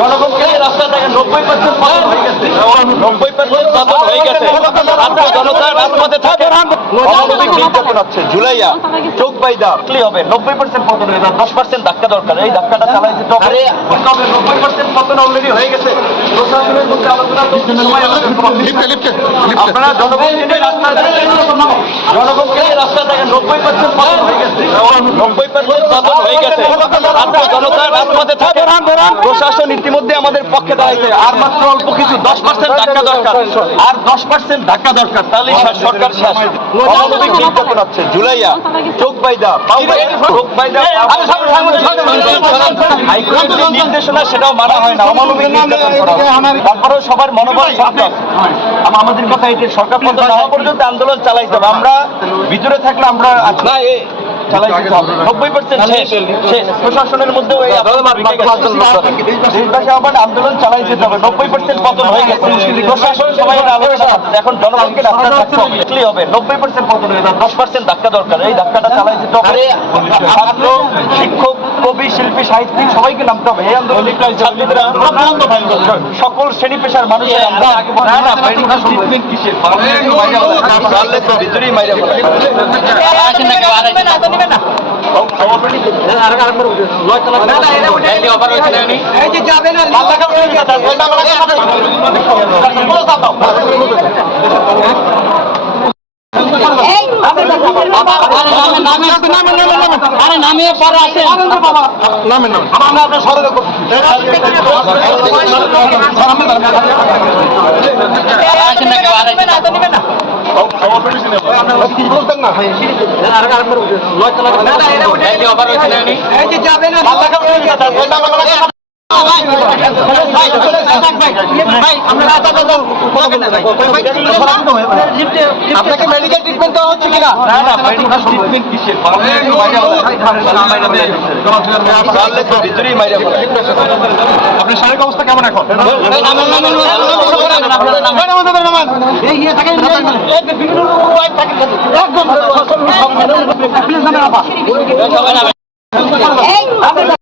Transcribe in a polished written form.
জনগণকে রাস্তা থেকে 90% পতন হয়ে গেছে, 90% পতন হয়ে গেছে। ছাত্র জনতা রাজপথে থাকে, অমানবিক নির্যাতন হচ্ছে, ঝুলাইয়া চোখ বাইদা ক্লি হবে। 90% পতন হয়ে গেছে, 10% ধাক্কা দরকার। এই ধাক্কাটা চালাই যেতে হবে। 90% পতন অলরেডি হয়ে গেছে। প্রশাসনের মধ্যে আলোচনা আপনারা জনগণকে রাস্তা জনগণকে রাস্তা থেকে 90% পতন হয়ে গেছে, 90% পতন হয়ে গেছে। ছাত্র জনতা রাজপথে থাকে, প্রশাসন ইতিমধ্যে আমাদের পক্ষে দাঁড়াইছে। আর মাত্র অল্প কিছু 10% ধাক্কা দরকার, আর 10% ধাক্কা দরকার, তাহলে সরকার শেষ। অমানবিক নির্যাতন হচ্ছে, ঝুলাইয়া চোখ বাইদা চোখ বাইদা হাইকোর্টের নির্দেশনা সেটাও মানা হয় না, অমানবিক নির্যাতন করা হয়। তারপরেও সবার মনোবল সরকার, আমাদের কথা এটি সরকার পতন না হওয়া পর্যন্ত আন্দোলন চালাইতে হবে। আমরা ভিতরে থাকলে আমরা চালাইতে হবে। 90% শেষ। প্রশাসনের মধ্যে দেশবাসী আবার আন্দোলন চালাই যেতে হবে। 90% পতন হয়ে গেছে, প্রশাসন সবাই আলোচনা করছে। এখন জনগণকে রাস্তা থাকতে হবে। 90% পতন হয়ে গেছে, 10% ধাক্কা দরকার। এই ধাক্কাটা চালাই যেতে হবে। ছাত্র, শিক্ষক, কবি, শিল্পী, সাহিত্যিক সবাইকে নামতে হবে। এই আন্দোলন ছাত্রদের আন্দোলন সকল শ্রেণী পেশার মানুষের ভিতরেই মাইরা নামিয়ে পরে আসে নামেন আপনাকে মেডিকেল ট্রিটমেন্ট দেওয়া হচ্ছে কিনা? ট্রিটমেন্ট কিসের? আপনার শারীরিক অবস্থা কেমন এখন? একদম